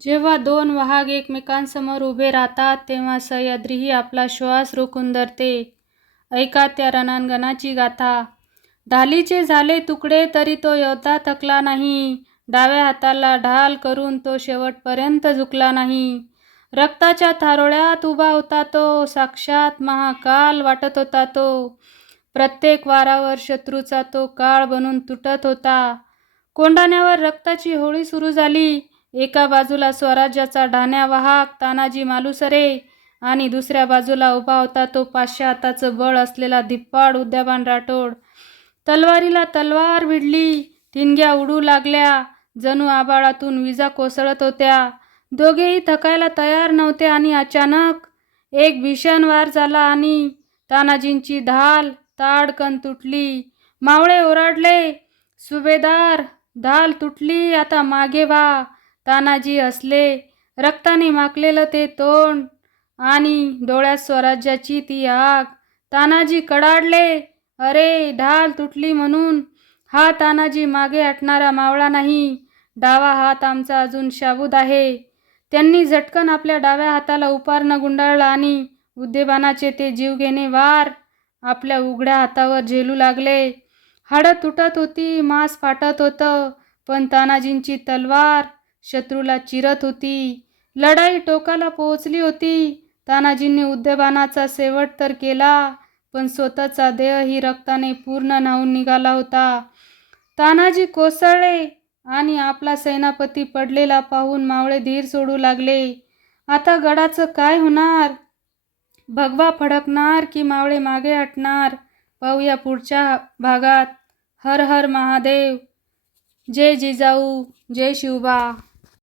जेव्हा दोन वाहक एकमेकांसमोर उभे राहतात तेव्हा सह्याद्रीही आपला श्वास रोखून धरते. ऐका त्या रणांगणाची गाथा. ढालीचे झाले तुकडे तरी तो योद्धा थकला नाही. डाव्या हाताला ढाल करून तो शेवटपर्यंत झुकला नाही. रक्ताच्या थारोळ्यात उभा होता तो. साक्षात महाकाल वाटत होता तो. प्रत्येक वारावर शत्रूचा तो काळ बनून तुटत होता. कोंढाण्यावर रक्ताची होळी सुरू झाली. एका बाजूला स्वराज्याचा ढाण्या वाहक तानाजी मालुसरे आणि दुसऱ्या बाजूला उभा होता तो 500 हाताचं बळ असलेला धिप्पाड उद्याबान राठोड. तलवारीला तलवार भिडली. ठिणग्या उडू लागल्या. जणू आभाळातून विजा कोसळत होत्या. दोघेही थकायला तयार नव्हते आणि अचानक एक भीषण वार झाला आणि तानाजींची ढाल ताडकन तुटली. मावळे ओरडले, "सुभेदार, ढाल तुटली, आता मागे व्हा." तानाजी हसले. रक्ताने माखलेलं ते तोंड आणि डोळ्यात स्वराज्याची ती आग. तानाजी कडाडले, "अरे, ढाल तुटली म्हणून हा तानाजी मागे हटणारा मावळा नाही. डावा हात आमचा अजून शाबूत आहे." त्यांनी झटकन आपल्या डाव्या हाताला उपारनं गुंडाळलं आणि उद्देबानाचे ते जीवघेणे वार आपल्या उघड्या हातावर झेलू लागले. हाडं तुटत होती, मांस फाटत होतं, पण तानाजींची तलवार शत्रूला चिरत होती. लढाई टोकाला पोहोचली होती. तानाजींनी उद्देबानाचा शेवट तर केला, पण स्वतःचा देह ही रक्ताने पूर्ण न्हाऊन निघाला होता. तानाजी कोसळले आणि आपला सेनापती पडलेला पाहून मावळे धीर सोडू लागले. आता गडाचं काय होणार? भगवा फडकणार की मावळे मागे हटणार? पाहूया पुढच्या भागात. हर हर महादेव. जय जिजाऊ, जय शिवबा.